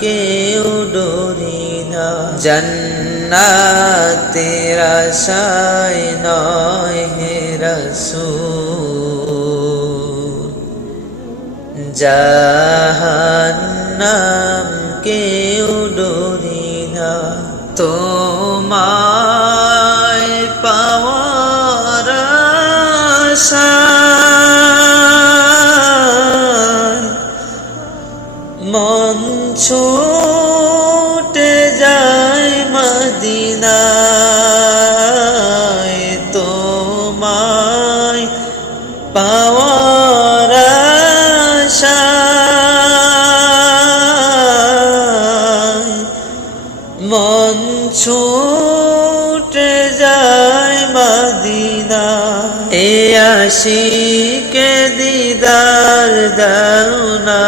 কেউ ডরি না। জন্নাতে আশায় নয় হে রসুল। জাহান্নাম কেউ ডরি না। তোমায় মন ছুটে মদিনা এ দিদার দাও না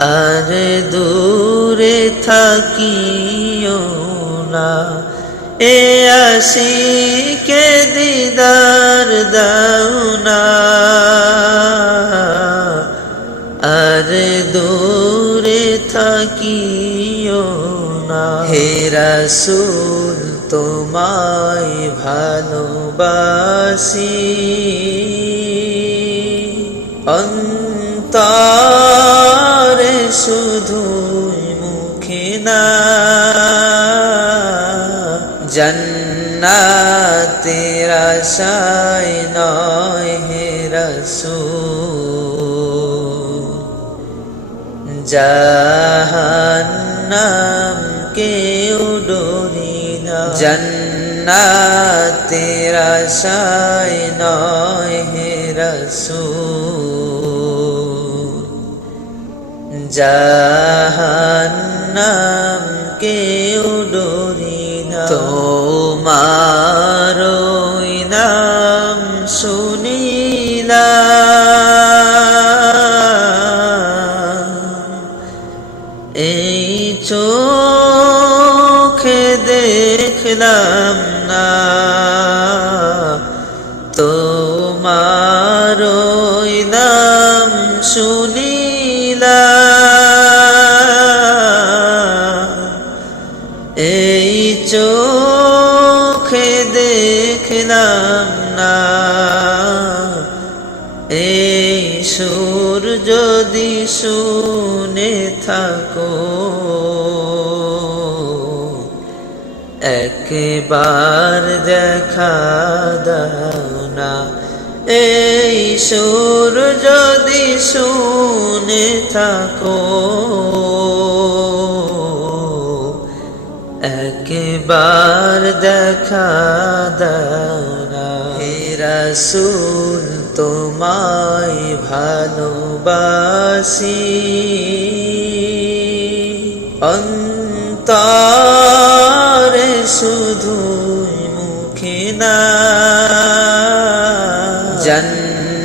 আর দূরে থাকিও না। এ আশিকে দিদার দাও না আর দূরে থাকিও না। হে রাসূল তোমায় ভালোবাসি। অন্তরে শুধু মুখে না জন্নাতের আশায় নয় হে রসুল। জাহান্নাম কেউ ডরি না জন্নাতের আশায় নয় হে রসুল। জাহান্নাম কেউ ডরি না। তোমার তোমার নাম শুনিলাম এই চোখে দেখলাম না। এই সুর যদি শুনে থাকো। একবার দেখা দাও। না। এই সুর যদি শুনে থাকো, একবার দেখা দাও না হে রাসূল, তোমায় ভালোবাসি। অন্তরে শুধু মুখে না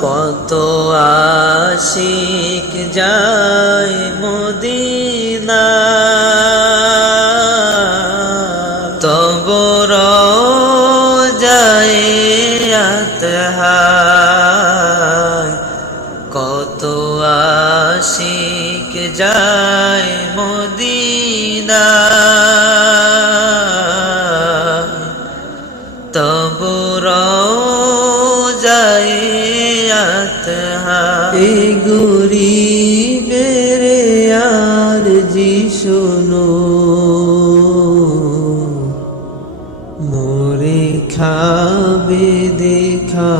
কত আশিক যায় মদিনা। তবর যায় কত আশিক যায় মদিনা। তবর এই গরিবের আর জি শোনো, মোরে খাবে দেখা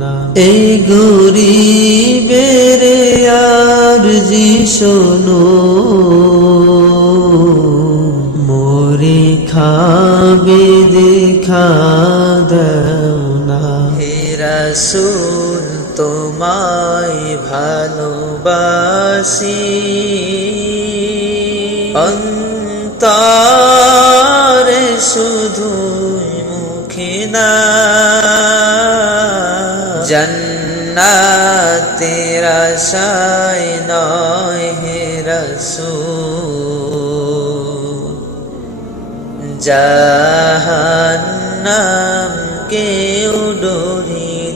না। এই গরিবের আর জি শোনো, মোরে খাবে দেখা রাসূল তোমায় ভালোবাসি। অন্তরে শুধু মুখে না, জন্নাতের আশায় নয় হে রাসূল। জাহান্নাম কেউ ডরি